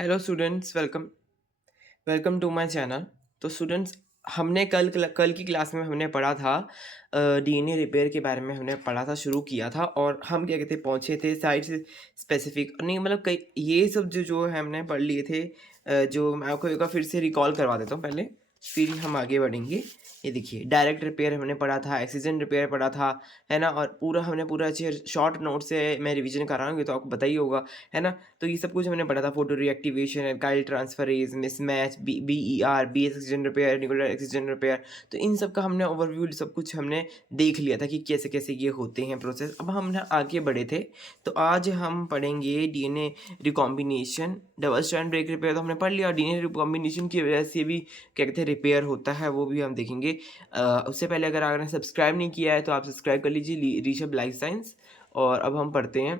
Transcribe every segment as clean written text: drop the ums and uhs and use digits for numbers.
Hello students, welcome welcome to my channel. तो students, हमने कल की क्लास में हमने पढ़ा था डीएनए रिपेयर के बारे में हमने पढ़ा था, शुरू किया था। और हम क्या कहते हैं पहुँचे थे साइट से स्पेसिफिक नहीं, मतलब कई ये सब जो है हमने पढ़ लिए थे। जो मैं आपको एक बार फिर से रिकॉल करवा देता हूँ पहले, फिर हम आगे बढ़ेंगे। ये देखिए, डायरेक्ट रिपेयर हमने पढ़ा था, एक्सीजन रिपेयर पढ़ा था, है ना। और हमने पूरा अच्छे शॉर्ट नोट से मैं रिवीजन कर रहा हूँ, ये तो आपको पता ही होगा, है ना। तो ये सब कुछ हमने पढ़ा था, photo reactivation, alkyl transferase, mismatch, BER, B excision repair, nuclear excision repair. तो इन सब का हमने ओवरव्यू सब कुछ हमने देख लिया था कि कैसे कैसे ये होते हैं प्रोसेस। अब हम ना आगे बढ़े थे, तो आज हम पढ़ेंगे DNA recombination. Double strand break repair तो हमने पढ़ लिया, डीएनए रिकॉम्बिनेशन की वजह से भी क्या कहते हैं रिपेयर होता है, वो भी हम देखेंगे। उससे पहले अगर आपने सब्सक्राइब नहीं किया है तो आप सब्सक्राइब कर लीजिए, ऋषभ लाइफ साइंस। और अब हम पढ़ते हैं।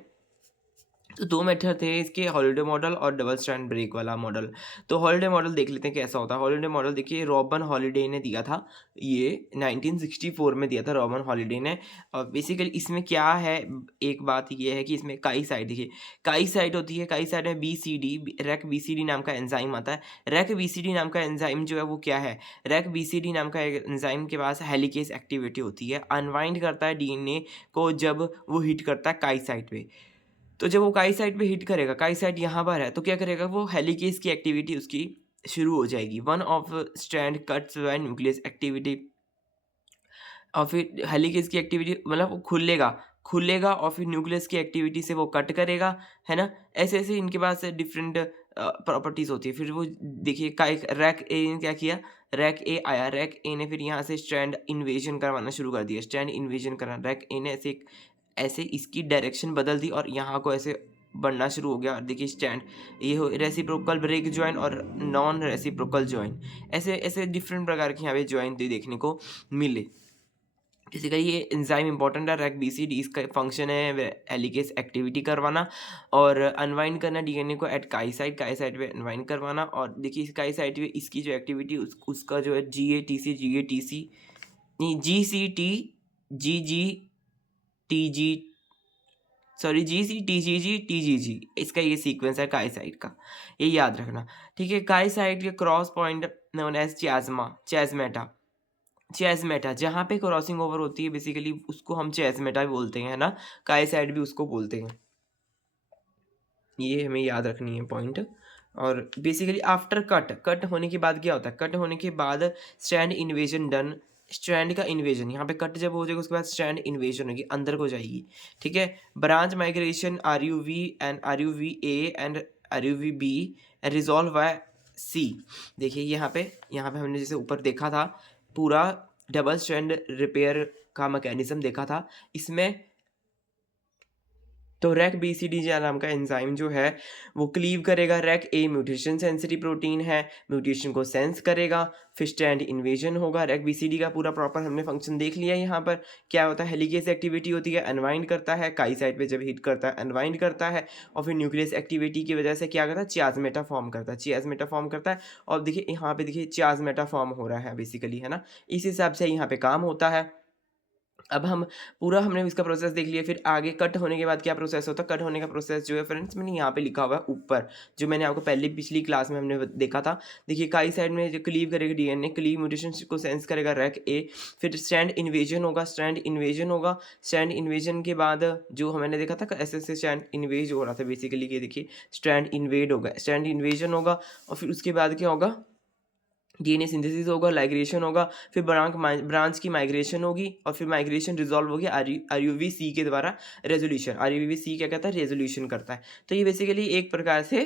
तो दो मेथड थे इसके, हॉलिडे मॉडल और डबल स्ट्रैंड ब्रेक वाला मॉडल। तो हॉलिडे मॉडल देख लेते हैं कैसा होता है। हॉलिडे मॉडल देखिए, रॉबर्ट हॉलिडे ने दिया था, ये 1964 में दिया था रॉबर्ट हॉलिडे ने। और बेसिकली इसमें क्या है, एक बात ये है कि इसमें काई साइड देखिए, काई साइड होती है, काई साइड में B C D, rec B C D नाम का एंजाइम आता है। रैक बी सी डी नाम का एंजाइम जो है वो क्या है, रैक बी सी डी नाम का एंजाइम के पास हेलिकेज एक्टिविटी होती है, अनवाइंड करता है डीएनए को जब वो हिट करता है काई साइड पे। तो जब वो काई साइट पे हिट करेगा, काई साइट यहाँ पर है, तो क्या करेगा वो, हेलिकेज की एक्टिविटी उसकी शुरू हो जाएगी। One of strand cuts when nucleus activity, और फिर हेलिकेज की एक्टिविटी मतलब वो खुलेगा खुलेगा और फिर न्यूक्लियस की एक्टिविटी से वो कट करेगा, है ना। ऐसे ऐसे इनके पास डिफरेंट प्रॉपर्टीज होती है। फिर वो देखिए का एक रैक ए ने क्या किया, रैक ए आया, रैक ए ने फिर यहाँ से स्ट्रैंड इन्वेजन करवाना शुरू कर दिया, स्ट्रैंड इन्वेजन करना। रैक ए ने ऐसे ऐसे इसकी डायरेक्शन बदल दी और यहाँ को ऐसे बढ़ना शुरू हो गया। और देखिए स्टैंड, ये हो रेसिप्रोकल ब्रेक जॉइन और नॉन रेसिप्रोकल जॉइन, ऐसे ऐसे डिफरेंट प्रकार के यहाँ पे जॉइन देखने को मिले। बेसिकली ये एंजाइम इंपॉर्टेंट है, रैक बीसीडी इसका फंक्शन है हेलिकेज एक्टिविटी करवाना और अनवाइंड करना डीएनए को एट काई साइट पे अनवाइंड करवाना। और देखिए इस काई साइट पे इसकी जो एक्टिविटी उसका जो है जीएटीसी नहीं, जीसीटी जीसीटीजीजी इसका ये सीक्वेंस है काई साइट का, ये याद रखना। ठीक है, काई साइट के क्रॉस पॉइंट नोन एज चेज़मेटा, जहाँ पे क्रॉसिंग ओवर होती है बेसिकली उसको हम चेज़मेटा भी बोलते हैं, है ना। काई साइड भी उसको बोलते हैं, ये हमें याद रखनी है पॉइंट। और बेसिकली आफ्टर कट होने के बाद क्या होता है, कट होने के बाद स्ट्रैंड इन्वेजन डन। स्ट्रैंड का इन्वेजन, यहाँ पे कट जब हो जाएगा उसके बाद स्ट्रैंड इन्वेजन होगी, अंदर को जाएगी। ठीक है, branch migration R U V and R U V B resolve by C. देखिए यहाँ पे हमने जैसे ऊपर देखा था, पूरा डबल स्ट्रैंड रिपेयर का मैकेनिज्म देखा था। इसमें तो रैक बीसीडी नाम का एंजाइम जो है वो क्लीव करेगा, रैक ए म्यूटेशन सेंसिटिव प्रोटीन है, म्यूटेशन को सेंस करेगा, फिर स्टैंड इन्वेजन होगा। रैक बीसीडी का पूरा प्रॉपर हमने फंक्शन देख लिया। यहाँ पर क्या होता है, हेलिकेज एक्टिविटी होती है, अनवाइंड करता है, काई साइड पे जब हिट करता है अनवाइंड करता है, और फिर न्यूक्लियस एक्टिविटी की वजह से क्या करता है, चियाज़मेटा फॉर्म करता है, चियाज़मेटा फॉर्म करता है। और देखिए यहाँ पे देखिए चियाज़मेटा फॉर्म हो रहा है बेसिकली, है ना। इस हिसाब से यहाँ पे काम होता है। अब हम पूरा हमने इसका प्रोसेस देख लिया, फिर आगे कट होने के बाद क्या प्रोसेस होता है। कट होने का प्रोसेस जो है फ्रेंड्स, मैंने यहाँ पे लिखा हुआ है ऊपर, जो मैंने आपको पहले पिछली क्लास में हमने देखा था। देखिए काई साइड में जो क्लीव करेगा डीएनए, क्लीव म्यूटेशन को सेंस करेगा रैक ए, फिर स्ट्रैंड इन्वेजन होगा, स्ट्रैंड इन्वेजन के बाद जो हमने देखा था ऐसे ऐसे स्ट्रैंड इन्वेज हो रहा था बेसिकली, ये देखिए स्ट्रैंड इन्वेड होगा, स्ट्रैंड इन्वेजन होगा, और फिर उसके बाद क्या होगा, डीएनए सिंथेसिस होगा, लाइग्रेशन होगा, फिर ब्रांच की माइग्रेशन होगी, और फिर माइग्रेशन रिजॉल्व होगी आरयूवी-सी के द्वारा रेजोल्यूशन। आरयूवी-सी क्या कहता है, रेजोल्यूशन करता है। तो ये बेसिकली एक प्रकार से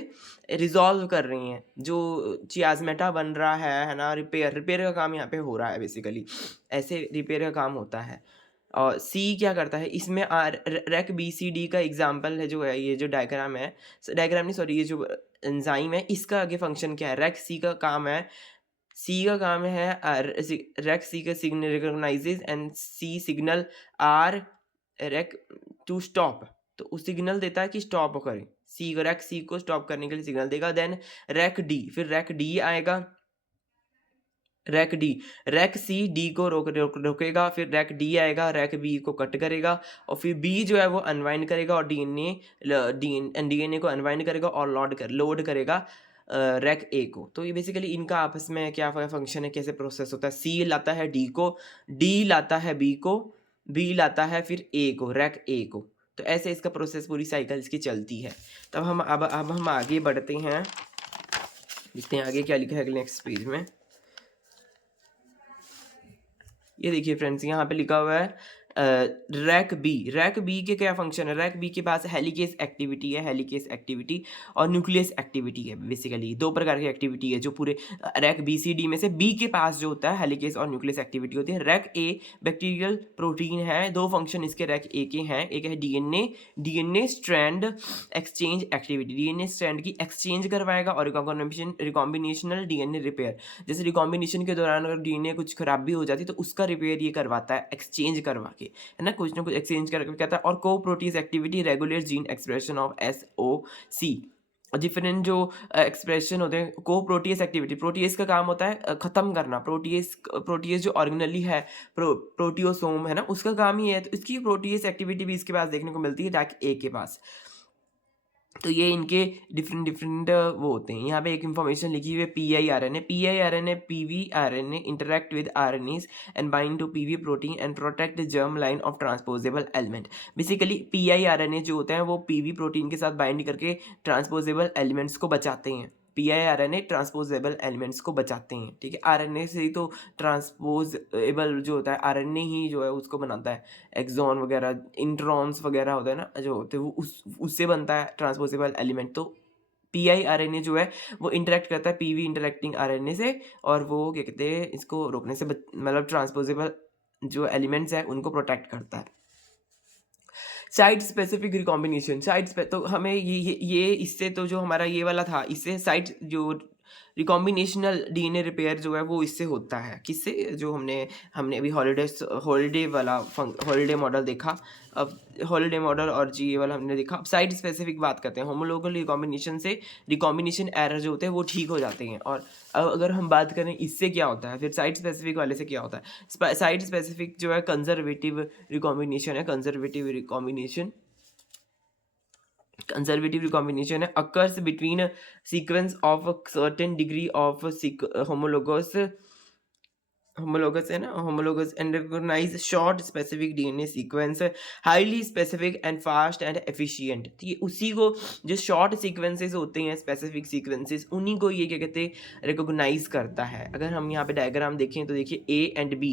रिजॉल्व कर रही हैं जो चियाज़मेटा बन रहा है ना। रिपेयर का काम यहाँ पे हो रहा है बेसिकली, ऐसे रिपेयर का काम होता है। और सी क्या करता है इसमें, रैक बी सी डी का एग्जाम्पल है जो है, ये जो डायग्राम है, डायग्राम नहीं सॉरी, ये जो एंजाइम है इसका आगे फंक्शन क्या है। रैक सी का काम है, रैक सी का signal recognises and C signal are rec to stop. तो उस सिग्नल देता है कि स्टॉप करें, रैक सी को स्टॉप करने के लिए सिग्नल देगा। देन रैक डी, फिर रैक डी आएगा, rec D, rec C D को रोकेगा, फिर रैक डी आएगा, रैक बी को कट करेगा, और फिर बी जो है वो अनवाइंड करेगा और डीएनए को अनवाइंड करेगा और लोड करेगा रैक ए को। तो ये बेसिकली इनका आपस में क्या फंक्शन है, कैसे प्रोसेस होता है। सी लाता है डी को, डी लाता है बी को, बी लाता है फिर ए को, रैक ए को। तो ऐसे इसका प्रोसेस, पूरी साइकिल इसकी चलती है। तब हम अब हम आगे बढ़ते हैं, देखते हैं आगे क्या लिखा है नेक्स्ट पेज में। ये देखिए फ्रेंड्स, यहाँ पे लिखा हुआ है रैक बी। रैक बी के क्या फंक्शन है, रैक बी के पास हेलिकेस एक्टिविटी है, हेलिकेस एक्टिविटी और न्यूक्लियस एक्टिविटी है। बेसिकली दो प्रकार की एक्टिविटी है जो पूरे रैक बी सी डी में से बी के पास जो होता है हेलिकेस और न्यूक्लियस एक्टिविटी होती है। रैक ए बैक्टीरियल प्रोटीन है, दो फंक्शन इसके रैक ए के हैं। एक है DNA strand exchange activity, DNA strand की एक्सचेंज करवाएगा, और रिकॉम्बिनेशनल डीएनए रिपेयर, जैसे रिकॉम्बिनेशन के दौरान अगर डीएनए कुछ खराबी हो जाती है तो उसका रिपेयर ये करवाता है एक्सचेंज करवा के, है ना, कुछ ना कुछ एक्सचेंज करके कहता है। और को proteases activity regulate gene expression of SOC। Different जो एक्सप्रेशन होते हैं को प्रोटीज एक्टिविटी, प्रोटीज का काम होता है खत्म करना। प्रोटीज जो ऑर्गेनली है, प्रोटियोसोम है ना, उसका काम ही है। तो इसकी प्रोटीज एक्टिविटी भी इसके पास देखने को मिलती है रैक ए के पास। तो ये इनके डिफरेंट वो होते हैं। यहाँ पे एक इन्फॉर्मेशन लिखी हुई है PIRNA PV RNA interact with RNAs and bind to PV protein and protect germ line of transposable element. Basically PIRNA जो होते हैं वो PV प्रोटीन के साथ बाइंड करके ट्रांसपोजेबल एलिमेंट्स को बचाते हैं। PIRNA ट्रांसपोजेबल एलिमेंट्स को बचाते हैं, ठीक है। RNA से ही तो ट्रांसपोजेबल जो होता है, RNA ही जो है उसको बनाता है। एक्सॉन वगैरह, इंट्रॉन्स वगैरह होता है ना जो होते हैं, वो उससे बनता है ट्रांसपोजेबल एलिमेंट। तो PIRNA जो है वो इंटरेक्ट करता है PV इंटरेक्टिंग RNA से, और वो क्या कहते हैं इसको रोकने से मतलब ट्रांसपोजेबल जो एलिमेंट्स है उनको प्रोटेक्ट करता है। साइट स्पेसिफिक रिकॉम्बिनेशन, तो हमें ये इससे तो जो हमारा ये वाला था, इससे साइट जो रिकॉम्बिनेशनल डीएनए रिपेयर जो है वो इससे होता है। किससे, जो हमने अभी हॉलीडे वाला हॉलीडे मॉडल देखा, अब हॉलीडे मॉडल और जी ये वाला हमने देखा। अब साइट स्पेसिफिक बात करते हैं। होमोलोगल रिकॉम्बिनेशन से रिकॉम्बिनेशन एरर जो होते हैं वो ठीक हो जाते हैं। और अब अगर हम बात करें इससे क्या होता है, फिर साइट स्पेसिफिक वाले से क्या होता है। साइट स्पेसिफिक जो है कंजर्वेटिव रिकॉम्बिनेशन है, कंजर्वेटिव रिकॉम्बिनेशन है, occurs between a sequence of a certain degree of homologous है ना, homologous and recognize short specific DNA sequence, highly specific and fast and efficient। तो ये उसी को जो short sequences होते हैं, specific sequences, उन्हीं को ये क्या कहते हैं recognize करता है। अगर हम यहाँ पे डायग्राम देखें तो देखिए A and B,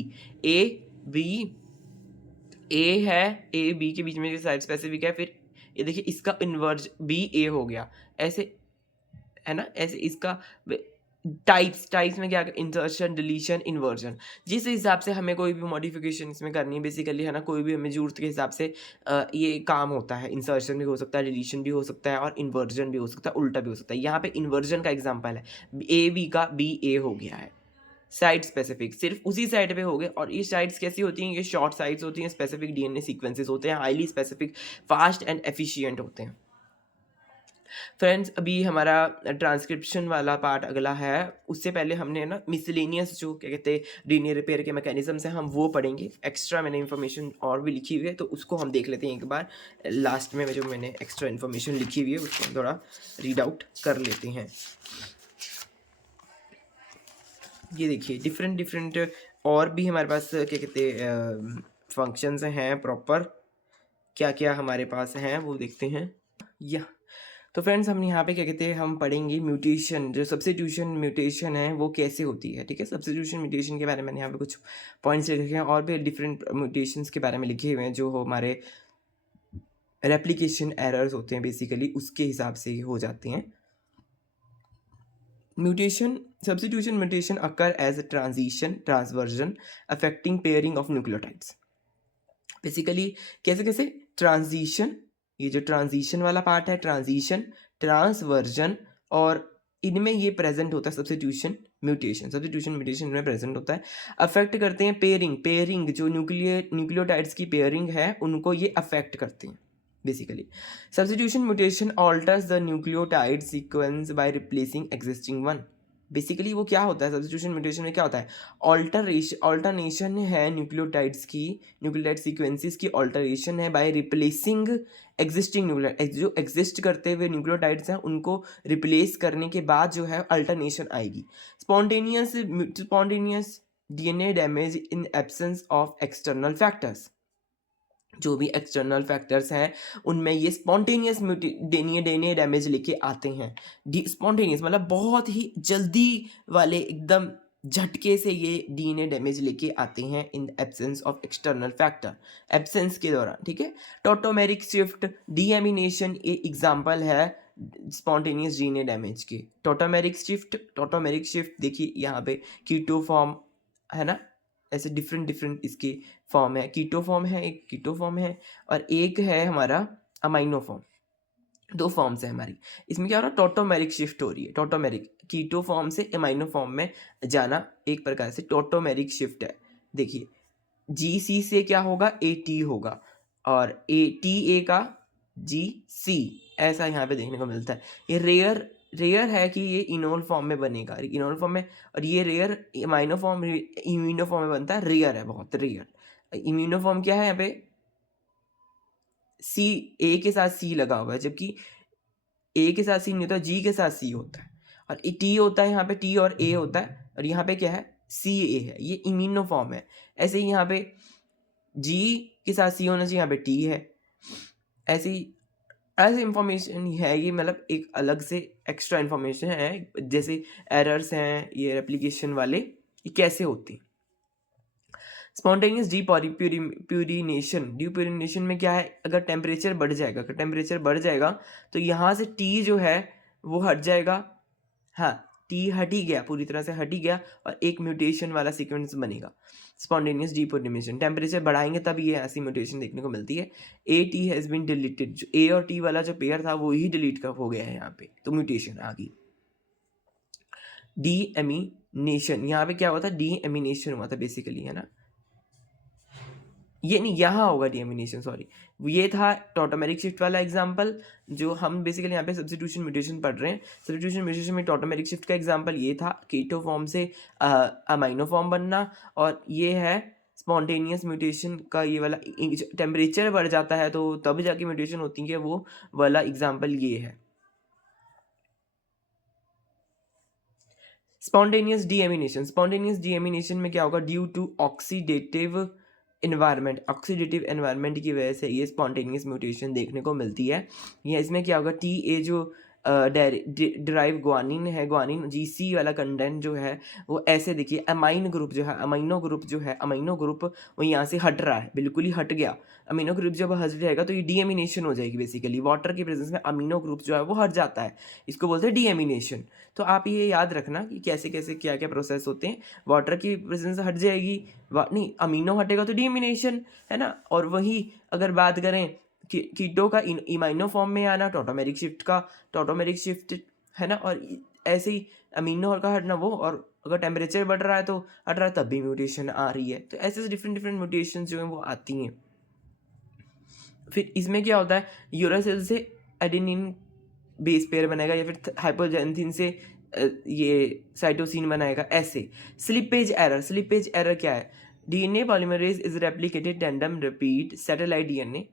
A है, A B के बीच में साइड स्पेसिफिक है। फिर ये देखिए इसका इन्वर्ज B A हो गया, ऐसे है ना, ऐसे इसका टाइप्स में क्या, इंसर्शन, डिलीशन, इन्वर्जन। जिस हिसाब से हमें कोई भी मॉडिफिकेशन इसमें करनी है बेसिकली, है ना, कोई भी हमें जरूरत के हिसाब से ये काम होता है। इंसर्शन भी हो सकता है, डिलीशन भी हो सकता है, और इन्वर्जन भी हो सकता है, उल्टा भी हो सकता है। यहाँ पे इन्वर्जन का एग्जाम्पल है, AB का BA हो गया है। साइट स्पेसिफिक सिर्फ उसी साइट पे हो गए। और ये साइट्स कैसी होती हैं, ये शॉर्ट साइट्स होती हैं, स्पेसिफिक डीएनए सीक्वेंसेस होते हैं, highly specific, fast and efficient होते हैं। फ्रेंड्स, अभी हमारा ट्रांसक्रिप्शन वाला पार्ट अगला है। उससे पहले हमने ना मिसलेनियस जो क्या कहते हैं डीएनए रिपेयर के मैकेनिज्म्स हैं, हम वो पढ़ेंगे। एक्स्ट्रा मैंने इन्फॉर्मेशन और भी लिखी हुई है, तो उसको हम देख लेते हैं एक बार। लास्ट में जो मैंने एक्स्ट्रा इन्फॉर्मेशन लिखी हुई है उसको हम थोड़ा रीड आउट कर लेते हैं। ये देखिए डिफरेंट और भी हमारे पास क्या कहते हैं फंक्शंस हैं प्रॉपर, क्या क्या हमारे पास हैं वो देखते हैं। या तो फ्रेंड्स, हम यहाँ पे क्या कहते हैं हम पढ़ेंगे म्यूटेशन, जो सब्स्टिट्यूशन म्यूटेशन है वो कैसे होती है, ठीक है। सब्स्टिट्यूशन म्यूटेशन के बारे में यहाँ पे कुछ पॉइंट्स लिखे हैं, और भी डिफरेंट म्यूटेशंस के बारे में लिखे हुए हैं जो हमारे रेप्लिकेशन एरर्स होते हैं बेसिकली, उसके हिसाब से ही हो जाते हैं। Substitution mutation occur as a transversion affecting pairing of nucleotides। Basically कैसे ट्रांजिशन, ये जो ट्रांजिशन वाला पार्ट है, ट्रांजिशन, ट्रांसवर्जन, और इनमें ये प्रेजेंट होता है सब्स्टिट्यूशन म्यूटेशन में प्रेजेंट होता है। अफेक्ट करते हैं पेयरिंग जो न्यूक्लियोटाइड्स की पेयरिंग है उनको ये अफेक्ट करते हैं। Basically, substitution mutation alters the nucleotide sequence by replacing existing one। Basically वो क्या होता है, सब्स्टिट्यूशन म्यूटेशन में क्या होता है, ऑल्टरनेशन है न्यूक्लियोटाइड्स की, न्यूक्लियोटाइड सीक्वेंसेस की ऑल्टरेशन है बाय रिप्लेसिंग एग्जिस्टिंग न्यूक्लियोटाइड, जो एग्जिस्ट करते हुए न्यूक्लियोटाइड्स हैं उनको रिप्लेस करने के बाद जो है अल्टरनेशन आएगी। Spontaneous DNA damage in absence of external factors, जो भी एक्सटर्नल फैक्टर्स हैं उनमें ये स्पॉन्टेनियस डीएनए डैमेज लेके आते हैं। स्पॉन्टेनियस मतलब बहुत ही जल्दी वाले, एकदम झटके से ये डीएनए डैमेज लेके आते हैं in absence of external factor, absence के दौरान, ठीक है। टॉटोमेरिक शिफ्ट डीएमिनेशन एक एग्जांपल है स्पॉन्टेनियस डीएनए डैमेज के। टॉटोमेरिक शिफ्ट देखिए यहाँ पे कीटो फॉर्म है ना, ऐसे डिफरेंट डिफरेंट इसके फॉर्म है, कीटो फॉर्म है, एक कीटो फॉर्म है और एक है हमारा अमाइनो फॉर्म, दो फॉर्म्स है हमारी। इसमें क्या हो रहा है, टॉटोमेरिक शिफ्ट हो रही है, टॉटोमेरिक कीटो फॉर्म से अमाइनो फॉर्म में जाना एक प्रकार से टॉटोमेरिक शिफ्ट है। देखिए GC से क्या होगा, AT होगा और TA का GC, ऐसा यहाँ पे देखने को मिलता है। ये रेयर है कि ये इनोल फॉर्म में बनेगा, इनोल फॉर्म में, और ये rare amino form immuno form में बनता है, रेयर है, बहुत रेयर। इम्यूनो फॉर्म क्या है यहाँ पे, C, A के साथ C लगा हुआ है, जबकि A के साथ C नहीं होता, G के साथ C होता है, और T होता है यहाँ पे, T और A होता है, और यहाँ पे क्या है, CA है, ये इम्यूनो फॉर्म है। ऐसे ही यहाँ पे G के साथ C होना चाहिए, यहाँ पे T है। ऐसी इंफॉर्मेशन है ये, मतलब एक अलग से एक्स्ट्रा इंफॉर्मेशन है, जैसे एरर्स हैं ये रेप्लिकेशन वाले, ये कैसे होती हैं। स्पॉन्टेनियस ड्यूप्यूरिनेशन में क्या है, अगर टेम्परेचर बढ़ जाएगा तो यहाँ से T जो है वो हट जाएगा, हाँ T हट ही गया, पूरी तरह से हट ही गया, और एक म्यूटेशन वाला सीक्वेंस बनेगा। स्पॉन्टेनियस डीपोलिमरेशन, टेम्परेचर बढ़ाएंगे तब ये ऐसी म्यूटेशन देखने को मिलती है। AT हैज़ बीन डिलीटेड, जो A और T वाला जो पेयर था वो ही डिलीट हो गया है यहाँ पे, तो म्यूटेशन आ गई। डीएमिनेशन, यहाँ पे क्या हुआ था, डीएमिनेशन हुआ था बेसिकली, है ना, ये नहीं, यहाँ होगा डीएमिनेशन, सॉरी, ये था टॉटोमेरिक शिफ्ट वाला एग्जांपल, जो हम बेसिकली यहाँ पे सब्स्टिट्यूशन म्यूटेशन पढ़ रहे हैं। सब्स्टिट्यूशन म्यूटेशन में टॉटोमेरिक शिफ्ट का एग्जांपल ये था, कीटो फॉर्म से अमाइनो फॉर्म बनना, और ये है स्पॉन्टेनियस म्यूटेशन का ये वाला, टेम्परेचर बढ़ जाता है तो तब जाके म्यूटेशन होती है, वो वाला एग्जाम्पल ये है। स्पॉन्टेनियस डीएमिनेशन में क्या होगा, ड्यू टू ऑक्सीडेटिव एनवायरनमेंट की वजह से ये स्पॉन्टेनियस म्यूटेशन देखने को मिलती है। ये इसमें क्या होगा, TA जो डिराइव ग्वानिन है, ग्वानिन GC वाला कंटेंट जो है वो ऐसे देखिए, अमाइनो ग्रुप वो यहाँ से हट रहा है, बिल्कुल ही हट गया। अमीनो ग्रुप जब हट जाएगा तो ये डीएमिनेशन हो जाएगी, बेसिकली वाटर की प्रेजेंस में अमीनो ग्रुप जो है वो हट जाता है, इसको बोलते हैं डीएमिनेशन। तो आप ये याद रखना कि कैसे कैसे क्या क्या प्रोसेस होते हैं, वाटर की प्रेजेंस हट जाएगी, नहीं अमीनो हटेगा तो डीएमिनेशन, है ना। और वही अगर बात करें कीटो का इमाइनो फॉर्म में आना, टॉटोमेरिक शिफ्ट है ना, और ऐसे ही अमीनो का हटना वो, और अगर टेम्परेचर बढ़ रहा है तो हट रहा है तब भी म्यूटेशन आ रही है। तो ऐसे डिफरेंट म्यूटेशन जो हैं वो आती हैं। फिर इसमें क्या होता है, यूरासिल से एडेनिन बेस पेयर बनाएगा, या फिर हाइपोजेंथिन से ये साइटोसिन बनाएगा, ऐसे। स्लिपेज एरर क्या है, DNA polymerase is replicated tandem repeat satellite DNA,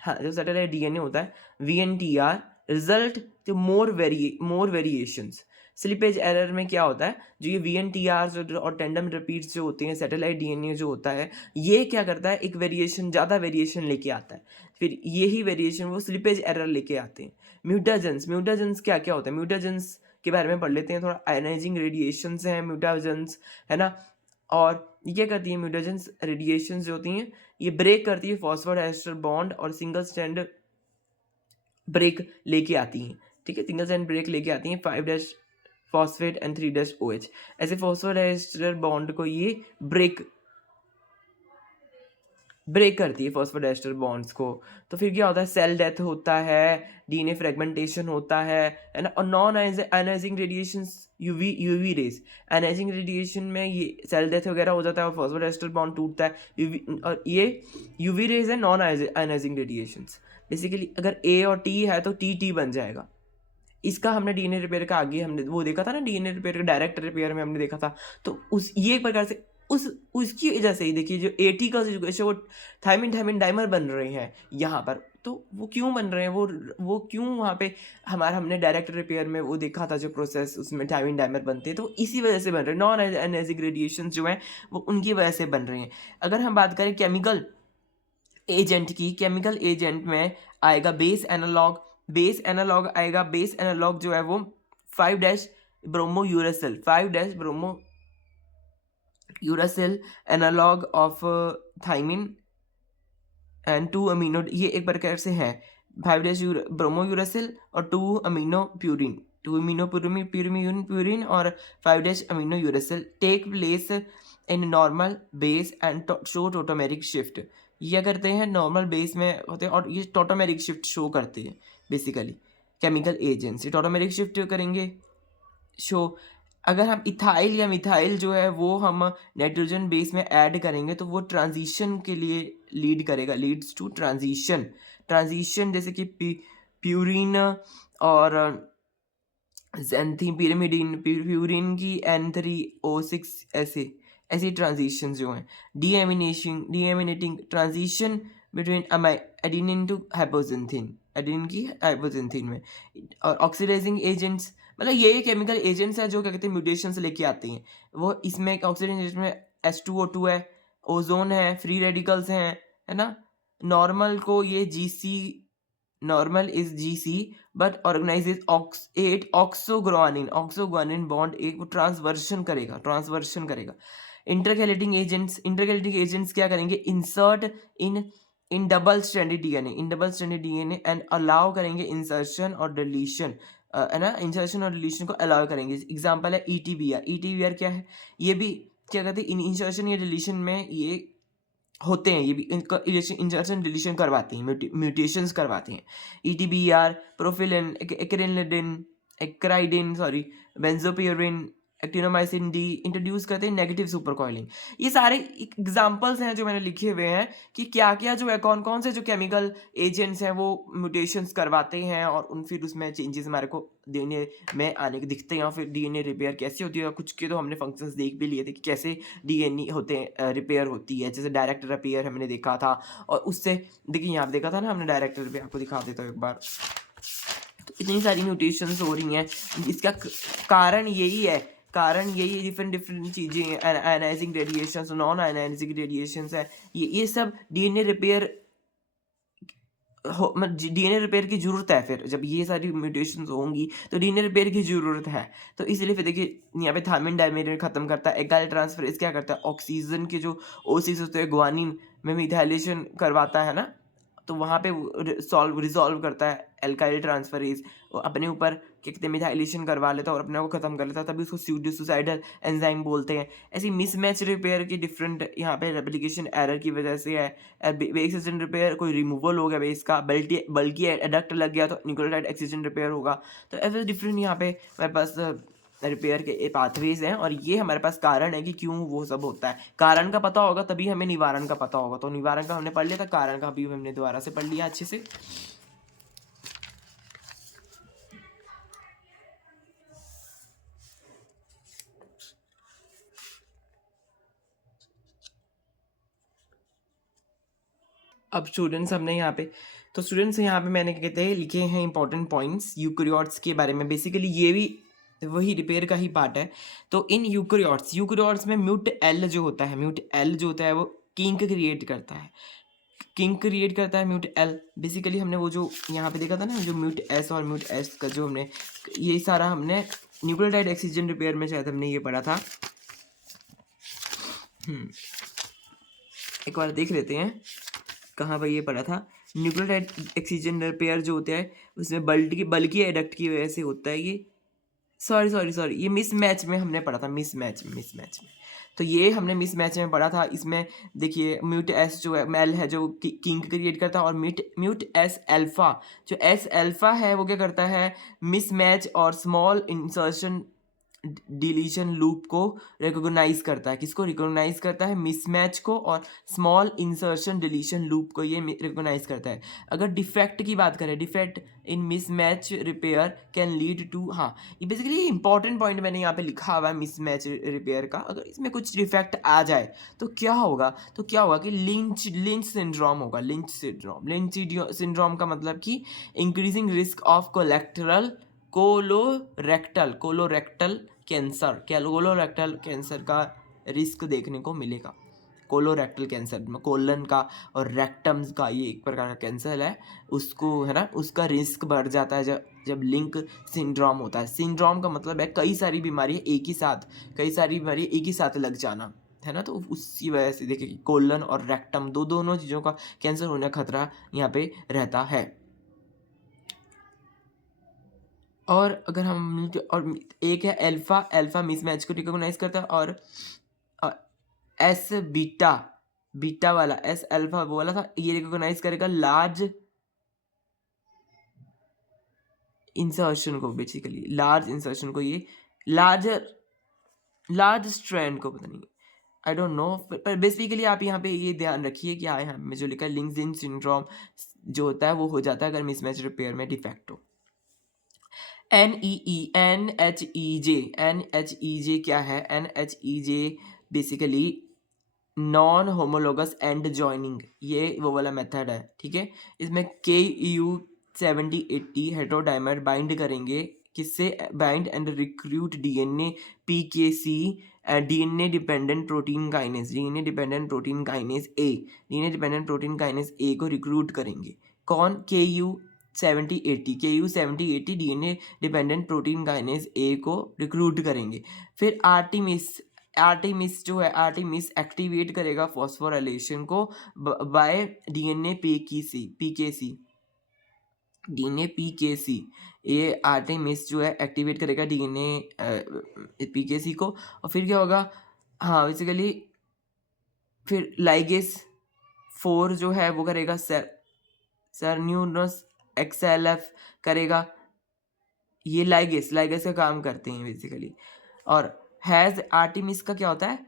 हाँ जो सैटेलाइट DNA होता है, VNTR रिजल्ट तो मोर वेरिएशंस। स्लिपेज एरर में क्या होता है, जो ये VNTR और टेंडम रिपीट्स जो होते हैं, सैटेलाइट DNA जो होता है, ये क्या करता है, एक वेरिएशन, ज़्यादा वेरिएशन लेके आता है, फिर यही वेरिएशन वो स्लिपेज एरर लेके आते हैं। म्यूटाजेंस क्या क्या होता है, म्यूटाजेंस के बारे में पढ़ लेते हैं थोड़ा। आयनाइजिंग रेडिएशंस हैं म्यूटाजेंस, है ना, और ये क्या करती है, म्यूटाजेंस रेडिएशंस जो होती हैं ये ब्रेक करती है फॉस्फोडाइस्टर बॉन्ड, और सिंगल स्ट्रैंड ब्रेक लेके आती हैं, ठीक है, सिंगल स्ट्रैंड ब्रेक लेके आती हैं 5' फॉस्फेट एंड 3' OH, ऐसे फॉस्फोडाइस्टर बॉन्ड को ये ब्रेक करती है फॉस्फोडाइस्टर बॉन्ड्स को। तो फिर क्या होता है, सेल डेथ होता है, DNA फ्रेगमेंटेशन होता है ना। और non ionising radiation, UV rays, ionising radiation में ये सेल डेथ वगैरह हो जाता है और फॉस्फोडाइस्टर बॉन्ड टूटता है। और ये यूवी रेज है, नॉन आयनाइजिंग रेडिएशन। बेसिकली अगर A और T है तो TT बन जाएगा, इसका हमने डीएनए रिपेयर का आगे हमने वो देखा था ना, डीएनए रिपेयर का डायरेक्ट रिपेयर में हमने देखा था। तो उस ये एक प्रकार से उसकी वजह से ही देखिए जो एटी का जो वो थायमिन थायमिन डाइमर बन रहे हैं यहाँ पर, तो वो क्यों बन रहे हैं, वो क्यों वहाँ पे हमने डायरेक्ट रिपेयर में वो देखा था जो प्रोसेस, उसमें थायमिन डाइमर बनते हैं, तो इसी वजह से बन रहे हैं। नॉन एनालिसिक रेडिएशन जो हैं वो उनकी वजह से बन रहे हैं। अगर हम बात करें केमिकल एजेंट की, केमिकल एजेंट में आएगा बेस एनालॉग। बेस एनालॉग जो है वो 5 bromo uracil, 5 bromo uracil analogue of thymine and 2 amino, ये एक प्रकार से है 5 ब्रोमो यूरासिल और 2 अमीनो प्यूरिन, 2 अमीनो प्यूरिन और 5 amino uracil take place in normal base and show tautomeric shift. ये करते हैं नॉर्मल बेस में होते हैं और ये टोटोमेरिक शिफ्ट शो करते हैं। बेसिकली केमिकल एजेंट्स ये टोटोमेरिक शिफ्ट करेंगे शो। अगर हम इथाइल या मिथाइल जो है वो हम नाइट्रोजन बेस में ऐड करेंगे तो वो ट्रांजिशन के लिए लीड करेगा, लीड्स टू ट्रांजिशन जैसे कि प्यूरिन और प्यूरिन की N3O6 ऐसी ट्रांजिशन जो हैं। Deaminating transition between adenine to hypoxanthine, adenine की हाइपोजेंथिन में। और ऑक्सीडाइजिंग एजेंट्स मतलब ये केमिकल एजेंट्स हैं जो क्या कहते हैं म्यूटेशंस लेके आते हैं। वो इसमें ऑक्सीडाइजिंग एजेंट में H2O2 है, ओजोन है, फ्री रेडिकल्स हैं, है ना। नॉर्मल को ये GC, normal is GC but organises 8 oxoguanine bond एक वो ट्रांसवर्शन करेगा। इंटरकैलेटिंग एजेंट्स क्या करेंगे, insert in double stranded DNA and allow करेंगे इंसर्शन और डिलीशन, है ना। इंसर्शन और डिलीशन को अलाउ करेंगे। एग्जांपल है ETBR क्या है, ये भी क्या कहते हैं इंसर्शन या डिलीशन में ये होते हैं, ये भी इनका इंसर्शन डिलीशन करवाते हैं, म्यूटेशंस करवाते हैं। ETBR प्रोफिलिन, एक्राइडिन, बेंजोपियरिन, एक्टिनोमाइसिन डी इंट्रोड्यूस करते हैं नेगेटिव सुपर कॉइलिंग। ये सारे एग्जांपल्स हैं जो मैंने लिखे हुए हैं कि क्या क्या जो है कौन कौन से जो केमिकल एजेंट्स हैं वो म्यूटेशंस करवाते हैं और फिर उसमें चेंजेस हमारे को डीएनए में आने के दिखते हैं। और फिर डीएनए रिपेयर कैसे होती है, कुछ के तो हमने फंक्शंस देख भी लिए थे कि कैसे डीएनए होते हैं रिपेयर होती है। जैसे डायरेक्ट रिपेयर हमने देखा था और उससे देखिए यहाँ पे देखा था ना हमने डायरेक्ट रिपेयर, आपको दिखा देता हूँ एक बार। तो इतनी सारी म्यूटेशंस हो रही हैं, इसका कारण यही है डिफरेंट चीज़ें, ionising radiations, non ionising radiations है, ये सब डीएनए रिपेयर की ज़रूरत है। फिर जब ये सारी म्यूटेशंस होंगी तो डीएनए रिपेयर की ज़रूरत है। तो इसलिए फिर देखिए यहाँ पे थायमिन डाइमेर ख़त्म करता है। एल्काइल ट्रांसफरेज क्या करता है, ऑक्सीजन के जो O6 होते हैं ग्वानिन में मिथाइलेशन करवाता है ना, तो वहाँ पे रिजॉल्व करता है एल्काइल ट्रांसफरेज, वो अपने ऊपर क्या कहते हैं मिथाइलेशन करवा लेता है और अपने को ख़त्म कर लेता है, तभी उसको सुसाइडल एंजाइम बोलते हैं। ऐसी मिसमैच रिपेयर की डिफरेंट यहाँ पे रेप्लिकेशन एरर की वजह से है। बेस एक्सीजन रिपेयर कोई रिमूवल हो गया बेस का, बल्कि एडक्ट लग गया तो न्यूक्लियोटाइड एक्सीजन रिपेयर होगा। तो ऐसे डिफरेंट यहाँ पे हमारे पास रिपेयर के पाथवेज हैं और ये हमारे पास कारण है कि क्यों वो सब होता है। कारण का पता होगा तभी हमें निवारण का पता होगा। तो निवारण का हमने पढ़ लिया था, कारण का भी हमने दोबारा से पढ़ लिया अच्छे से। अब स्टूडेंट्स हमने यहाँ पे मैंने क्या कहते हैं लिखे हैं इंपॉर्टेंट पॉइंट्स यूकैरियोट्स के बारे में। बेसिकली ये भी वही रिपेयर का ही पार्ट है। तो इन यूकैरियोट्स में म्यूट एल जो होता है वो किंक क्रिएट करता है म्यूट एल। बेसिकली हमने वो जो यहाँ पे देखा था ना, जो म्यूट एस और म्यूट एस का जो हमने ये सारा हमने न्यूक्लियोटाइड एक्सीजन रिपेयर में शायद हमने ये पढ़ा था। एक बार देख लेते हैं कहाँ पर ये पढ़ा था। न्यूक्लियोटाइड एक्सीजन रिपेयर जो होता है उसमें बल्कि एडक्ट की वजह से होता है ये। सॉरी ये मिसमैच में हमने पढ़ा था, मिसमैच में। तो ये हमने मिसमैच में पढ़ा था। इसमें देखिए म्यूट एस जो है मेल है जो किंक क्रिएट करता है और म्यूट एस अल्फा जो एस अल्फा है वो क्या करता है, मिसमैच और स्मॉल इंसर्शन डिलीशन लूप को रिकॉग्नाइज करता है, किसको रिकॉग्नाइज करता है, मिसमैच को, और स्मॉल इंसर्शन डिलीशन लूप को ये रिकॉग्नाइज करता है। अगर डिफेक्ट की बात करें, defect in mismatch repair can lead to, हाँ ये बेसिकली इंपॉर्टेंट पॉइंट मैंने यहाँ पे लिखा हुआ है मिसमैच रिपेयर का। अगर इसमें कुछ डिफेक्ट आ जाए तो क्या होगा, कि लिंच सिंड्रोम होगा। लिंच सिंड्रोम का मतलब कि increasing risk of colorectal colorectal cancer का रिस्क देखने को मिलेगा। कोलोरेक्टल कैंसर में कोलन का और रेक्टम्स का, ये एक प्रकार का कैंसर है, उसको है ना, उसका रिस्क बढ़ जाता है जब लिंक सिंड्रोम होता है। सिंड्रोम का मतलब है कई सारी बीमारियां एक ही साथ लग जाना, है ना। तो उसी वजह से देखिए कोलन और रेक्टम दोनों चीज़ों का कैंसर होने का खतरा यहाँ पे रहता है। और अगर हम, और एक है अल्फा मिसमैच को रिकॉग्नाइज करता है, और एस बीटा वाला, एस अल्फा वो वाला था, ये रिकॉग्नाइज करेगा लार्ज इंसर्शन को, बेसिकली लार्ज इंसर्शन को, ये लार्ज स्ट्रैंड को, पता नहीं, आई डोंट नो, पर बेसिकली आप यहाँ पे ये ध्यान रखिए कि यहाँ में जो लिखा है लिंक्स-इन सिंड्रोम जो होता है वो हो जाता है अगर मिसमैच रिपेयर में डिफेक्ट हो। NHEJ क्या है, NHEJ basically non homologous and joining, ये वो वाला मेथड है, ठीक है। इसमें KU7080 हेटेरोडाइमर बाइंड करेंगे, किससे, bind and recruit DNA PKC DNA dependent protein kinase A को रिक्रूट करेंगे। कौन, KU7080 DNA dependent protein kinase A को रिक्रूट करेंगे। फिर आर्टिमिस जो है, आर्टिमिस एक्टिवेट करेगा फॉस्फोराइलेशन को बाय DNA PKC। ये आर्टिमिस जो है एक्टिवेट करेगा DNA PKC को, और फिर क्या होगा, हाँ बेसिकली फिर लाइगेस 4 जो है वो करेगा सरन्यूनस XLF करेगा। ये लाइगेस का काम करते हैं बेसिकली। और हैज आर्टिमिस का क्या होता है,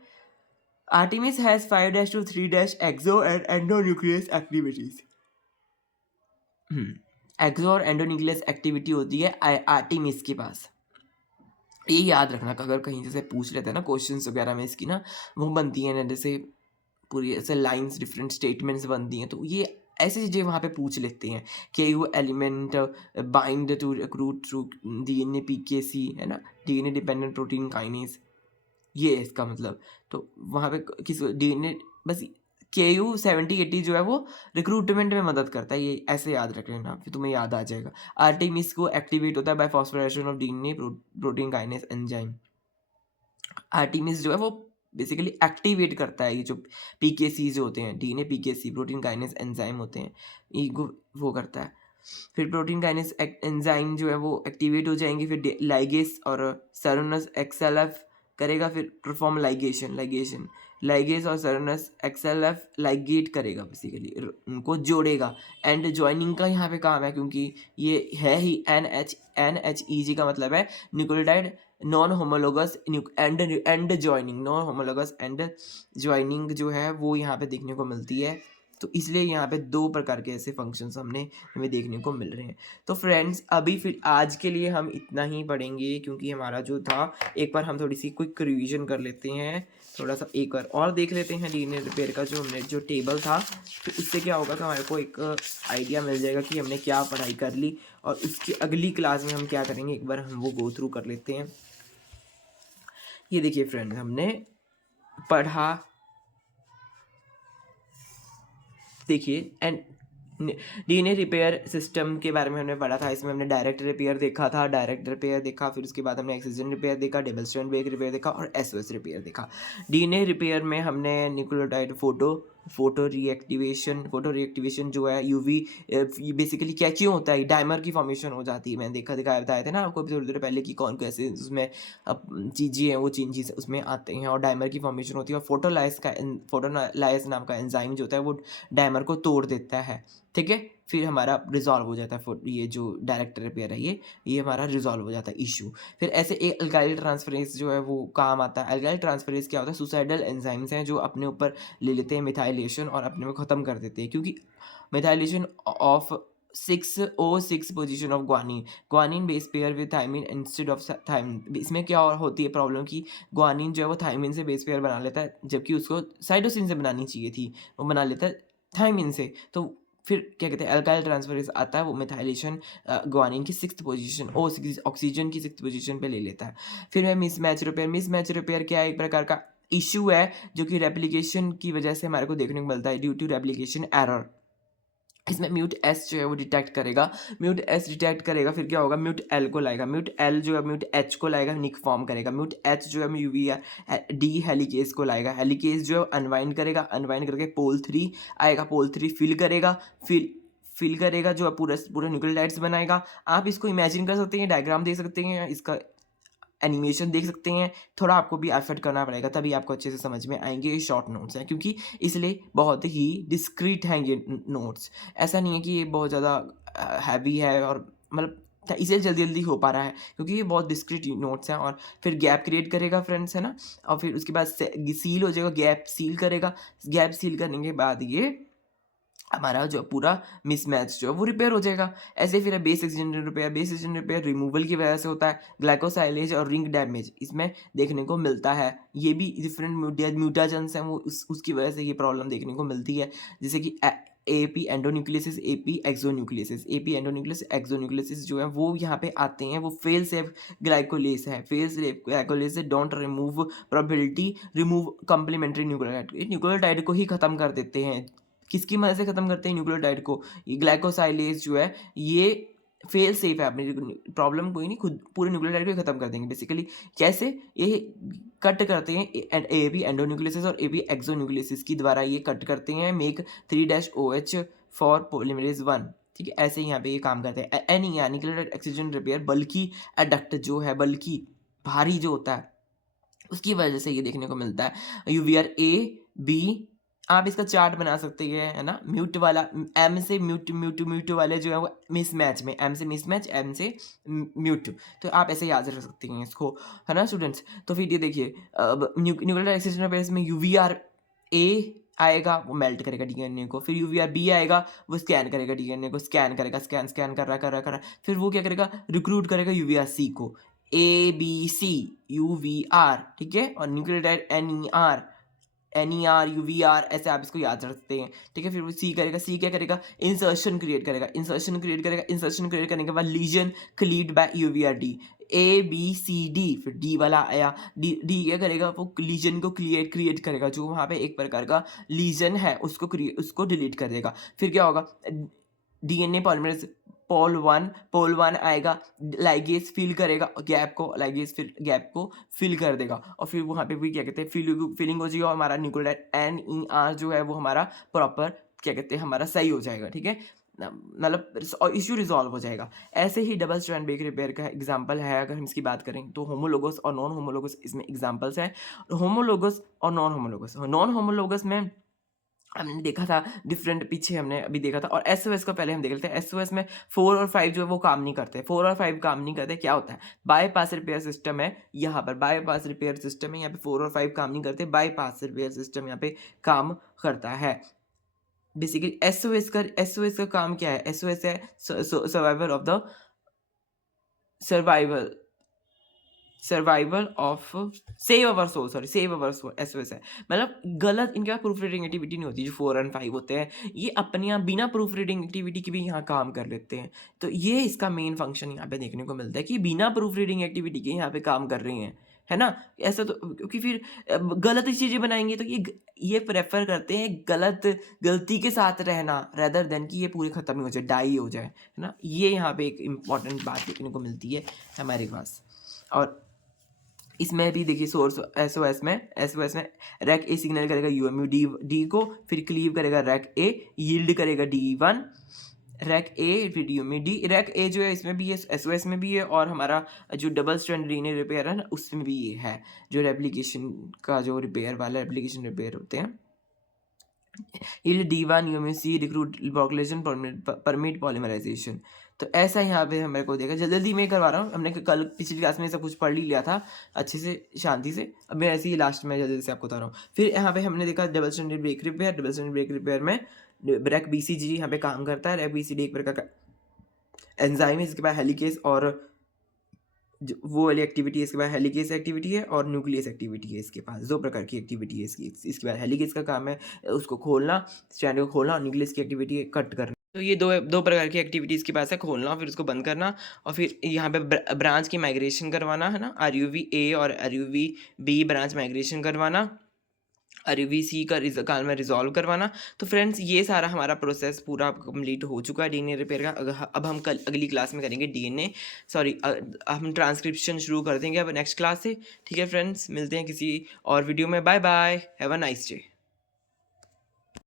Artemis has 5' to 3' exo and endonuclease activities. Exo और एंडोन्यूक्लियस एक्टिविटी होती है आर्टिमिस के पास। ये याद रखना, अगर कहीं जैसे पूछ लेते हैं ना क्वेश्चंस वगैरह में इसकी ना, वो बनती हैं ना, जैसे पूरी ऐसे लाइंस, डिफरेंट स्टेटमेंट्स बनती हैं, तो ये ऐसी चीज़ें वहाँ पे पूछ लेते हैं कि वो element bind to recruit through DNA PKC, है ना, DNA डिपेंडेंट प्रोटीन काइनेज, ये है इसका मतलब। तो वहाँ पे किस DNA, बस KU7080 जो है वो रिक्रूटमेंट में मदद करता है, ये ऐसे याद रख लेना, फिर तुम्हें याद आ जाएगा। आर्टिमिस को एक्टिवेट होता है by phosphorylation of DNA protein kinase enzyme. Artemis जो है वो बेसिकली एक्टिवेट करता है ये जो PKC जो होते हैं, DNA PKC protein kinase enzyme होते हैं, ये वो करता है। फिर प्रोटीन काइनेज एंजाइम जो है वो एक्टिवेट हो जाएंगे, फिर लाइगेस और सरनस XLF करेगा, फिर परफॉर्म लाइगेस और सरनस XLF लाइगेट करेगा, बेसिकली उनको जोड़ेगा। एंड ज्वाइनिंग का यहाँ पे काम है, क्योंकि ये है ही NHEG का मतलब है nucleotide non homologous and joining जो है वो यहाँ पे देखने को मिलती है। तो इसलिए यहाँ पे 2 प्रकार के ऐसे फंक्शंस हमें देखने को मिल रहे हैं। तो फ्रेंड्स अभी फिर आज के लिए हम इतना ही पढ़ेंगे, क्योंकि हमारा जो था, एक बार हम थोड़ी सी क्विक रिवीजन कर लेते हैं, थोड़ा सा एक बार और देख लेते हैं DNA रिपेयर का जो हमने जो टेबल था। फिर उससे क्या होगा कि हमारे को एक आइडिया मिल जाएगा कि हमने क्या पढ़ाई कर ली, और उसकी अगली क्लास में हम क्या करेंगे, एक बार हम वो गो थ्रू कर लेते हैं। ये देखिए फ्रेंड्स, हमने पढ़ा, देखिए DNA रिपेयर सिस्टम के बारे में हमने पढ़ा था। इसमें हमने डायरेक्ट रिपेयर देखा, फिर उसके बाद हमने एक्सिजन रिपेयर देखा, डबल स्ट्रैंड ब्रेक रिपेयर देखा, और SOS रिपेयर देखा। DNA रिपेयर में हमने न्यूक्लियोटाइड फोटो रिएक्टिवेशन जो है UV, बेसिकली क्या क्यों होता है, डाइमर की फॉर्मेशन हो जाती है। मैंने बताया था ना आपको थोड़ी देर पहले कि कौन कैसे उसमें चीज़ें हैं, वो चेंजेस उसमें आते हैं और डाइमर की फॉर्मेशन होती है। और फोटोलाइस नाम का एंजाइम जो होता है वो डाइमर को तोड़ देता है, ठीक है, फिर हमारा रिजॉल्व हो जाता है, ये जो डायरेक्ट रिपेयर है ये हमारा रिजॉल्व हो जाता है इशू। फिर ऐसे एक अल्काइल ट्रांसफरेज जो है वो काम आता है। अल्काइल ट्रांसफरेज क्या होता है, सुसाइडल एंजाइम्स हैं जो अपने ऊपर ले लेते हैं मिथाइलेशन और अपने में ख़त्म कर देते हैं, क्योंकि methylation of 6O6 position of guanine, guanine base pair with thymine instead of thymine. इसमें क्या होती है प्रॉब्लम की ग्वानिन जो है वो थायमिन से बेस पेयर बना लेता है, जबकि उसको साइटोसिन से बनानी चाहिए थी, वो बना लेता है थायमिन से। तो फिर क्या कहते हैं अल्काइल ट्रांसफरेज आता है, वो मिथाइलेशन ग्वानिन की 6th पोजीशन O6 ऑक्सीजन की 6th पोजीशन पे ले लेता है। फिर है मिसमैच रिपेयर। मिसमैच रिपेयर क्या है, एक प्रकार का इशू है जो कि रेप्लिकेशन की वजह से हमारे को देखने को मिलता है, ड्यू टू रेप्लिकेशन एरर। इसमें म्यूट एस जो है वो डिटेक्ट करेगा, म्यूट एस डिटेक्ट करेगा, फिर क्या होगा म्यूट एल को लाएगा, म्यूट एल जो है म्यूट एच को लाएगा, निक फॉर्म करेगा, म्यूट एच जो है यूवीआर डी हेलिकेज को लाएगा, हेलिकेज जो है अनवाइंड करेगा, अनवाइंड करके पोल 3 आएगा, पोल 3 फिल करेगा, फिल करेगा जो है पूरा पूरा न्यूक्लियोटाइड्स बनाएगा। आप इसको इमेजिन कर सकते हैं, डायग्राम देख सकते हैं, इसका एनिमेशन देख सकते हैं, थोड़ा आपको भी एफर्ट करना पड़ेगा तभी आपको अच्छे से समझ में आएंगे। ये शॉर्ट नोट्स हैं क्योंकि इसलिए बहुत ही डिस्क्रीट हैं ये नोट्स। ऐसा नहीं है कि ये बहुत ज़्यादा हैवी है और मतलब इसे जल्दी जल्दी हो पा रहा है, क्योंकि ये बहुत डिस्क्रीट नोट्स हैं। और फिर गैप क्रिएट करेगा फ्रेंड्स, है ना, और फिर उसके बाद सील हो जाएगा, गैप सील करेगा, गैप सील करने के बाद ये हमारा जो पूरा मिसमैच जो है वो रिपेयर हो जाएगा। ऐसे फिर base exchange repair, base exchange repair removal की वजह से होता है, ग्लाइकोसाइलेज और रिंग डैमेज इसमें देखने को मिलता है। ये भी डिफरेंट म्यूटाजेंस हैं, वो उसकी वजह से ये प्रॉब्लम देखने को मिलती है, जैसे कि AP endonucleases, AP एक्सोन्यूक्लियसिस। AP endonuclease एक्सोन्यूक्लियसिस जो है वो यहाँ पे आते हैं, वो फेल सेफ ग्लाइकोलेस है, फेल सेफ ग्लाइकोलेस से don't remove probability remove complementary nucleotide, nucleotide को ही खत्म कर देते हैं। किसकी मदद से खत्म करते हैं न्यूक्लियोटाइड को, ये ग्लाइकोसाइलेज जो है ये फेल सेफ है, अपनी प्रॉब्लम कोई नहीं, खुद पूरे न्यूक्लियोटाइड को खत्म कर देंगे बेसिकली। कैसे, ये कट करते हैं एपी एंडोन्यूक्लियसिस और एपी एक्सोन्यूक्लियसिस की द्वारा ये कट करते हैं, मेक 3-OH फॉर पॉलीमरेज 1। ठीक है, ऐसे यहाँ पे ये काम करते हैं। एनी यानी न्यूक्लियोटाइड एक्सचेंज रिपेयर बल्कि एडक्ट जो है, बल्कि भारी जो होता है उसकी वजह से ये देखने को मिलता है। यूवीआर ए बी, आप इसका चार्ट बना सकते हैं, है ना, म्यूट वाला एम से म्यूट म्यूट म्यूट वाले जो है वो मिसमैच में, एम से मिसमैच, एम से म्यूट, तो आप ऐसे याद रख सकते हैं इसको, है ना स्टूडेंट्स। तो फिर ये देखिए अब न्यूक्लियोटाइड एक्सचेंज रिपेयर में यूवीआर ए आएगा, वो मेल्ट करेगा डीएनए को, फिर यूवीआर बी आएगा, वो स्कैन करेगा डीएनए को, स्कैन करेगा, स्कैन कर रहा है, फिर वो क्या करेगा, रिक्रूट करेगा यूवीआर सी को, ABC UVR, ठीक है, और न्यूक्लियोटाइड NER UVR, ऐसे आप इसको याद रख सकते हैं। ठीक है, फिर वो सी करेगा, सी क्या करेगा, इंसर्शन क्रिएट करेगा, इंसर्शन क्रिएट करने के बाद लीजन क्लीड बाय यूवीआर डी, ABCD, फिर डी वाला आया, डी क्या करेगा, वो लीजन को क्रिएट करेगा, जो वहाँ पे एक प्रकार का लीजन है उसको डिलीट कर देगा। फिर क्या होगा, डीएनए पॉलीमरेज पोल 1 आएगा, लाइगेज फिल करेगा गैप को, लाइगेज फिल गैप को फिल कर देगा, और फिर वहाँ पे भी क्या कहते हैं फिलिंग हो जाएगी, और हमारा न्यूक्लियोटाइड NER जो है वो हमारा प्रॉपर क्या कहते हैं हमारा सही हो जाएगा। ठीक है, मतलब इश्यू रिजॉल्व हो जाएगा। ऐसे ही डबल स्ट्रैंड ब्रेक रिपेयर का एग्जांपल है, अगर हम इसकी बात करें तो होमोलोगस और नॉन होमोलोगस इसमें एग्जांपल्स हैं। होमोलोगस और नॉन होमोलोगस में हमने देखा था डिफरेंट, पीछे हमने अभी देखा था, और एसओएस को पहले हम देख लेते हैं। एसओएस में 4 और 5 जो है वो काम नहीं करते, 4 और 5 काम नहीं करते। क्या होता है, बाईपास रिपेयर सिस्टम है, यहाँ पर बाईपास रिपेयर सिस्टम है, यहाँ पे 4 और 5 काम नहीं करते, बाईपास रिपेयर सिस्टम यहाँ पे काम करता है। बेसिकली एसओएस का काम क्या है, एसओएस है survival of the survival of save our soul, SOS है। मतलब गलत, इनके पास प्रूफ रीडिंग एक्टिविटी नहीं होती, जो 4 और 5 होते हैं, ये अपने यहाँ बिना प्रूफ रीडिंग एक्टिविटी के भी यहाँ काम कर लेते हैं। तो ये इसका मेन फंक्शन यहाँ पे देखने को मिलता है कि बिना प्रूफ रीडिंग एक्टिविटी के यहाँ पे काम कर रही हैं, है ना। ऐसा तो क्योंकि फिर गलत चीज़ें बनाएंगे, तो ये प्रेफर करते हैं गलती के साथ रहना, रेदर देन कि ये पूरी खत्म ही हो जाए, डाई हो जाए, है ना। ये यहाँ पे एक इम्पॉर्टेंट बात देखने को मिलती है हमारे पास। और इसमें भी देखिए सोर्स एसओएस में रैक ए सिग्नल करेगा यूएमयू डी को, फिर क्लीव करेगा रैक ए, यील्ड करेगा D1 रैक ए, फिर यूएमयू डी। रैक ए जो है इसमें भी है, एसओएस में भी है, और हमारा जो डबल स्ट्रैंड डीएनए रिपेयर है ना उसमें भी ये है, जो रेप्लिकेशन का जो रिपेयर वाला एप्लीकेशन रिपेयर होते हैं यील्ड D1 यूएमसी रिक्रूट ब्रोकलेशन परमिट पॉलीमराइजेशन। तो ऐसा यहाँ पे मेरे को देखा, जल्दी मैं करवा रहा हूँ। हमने कल पिछली क्लास में सब कुछ पढ़ ही लिया था अच्छे से शांति से। अब मैं ऐसे ही लास्ट में जल्दी से आपको बता रहा हूँ। फिर यहाँ पे हमने देखा double standard break repair. Double standard break repair में ब्रेक BCG यहाँ पे काम करता है। ब्रेक BCG एक प्रकार का एंजाइम है, इसके बाद हेलिकेस और वो वाली एक्टिविटी है। इसके बाद हेलिकेस एक्टिविटी है और न्यूक्लियस एक्टिविटी है। इसके पास 2 प्रकार की एक्टिविटी है इसके बाद हेलिकेस का काम है उसको खोलना, स्ट्रैंड को खोलना, और न्यूक्लियस की एक्टिविटी है कट करना। तो ये दो प्रकार की एक्टिविटी इसके पास है, खोलना फिर उसको बंद करना, और फिर यहाँ पे ब्रांच की माइग्रेशन करवाना है ना, RUV-A और RUV-B ब्रांच माइग्रेशन करवाना, RUV-C का काम में रिजॉल्व करवाना। तो फ्रेंड्स ये सारा हमारा प्रोसेस पूरा कंप्लीट हो चुका है DNA रिपेयर का। अब हम कल अगली क्लास में करेंगे हम ट्रांसक्रिप्शन शुरू कर देंगे अब नेक्स्ट क्लास से। ठीक है फ्रेंड्स, मिलते हैं किसी और वीडियो में। Bye bye, have a nice day.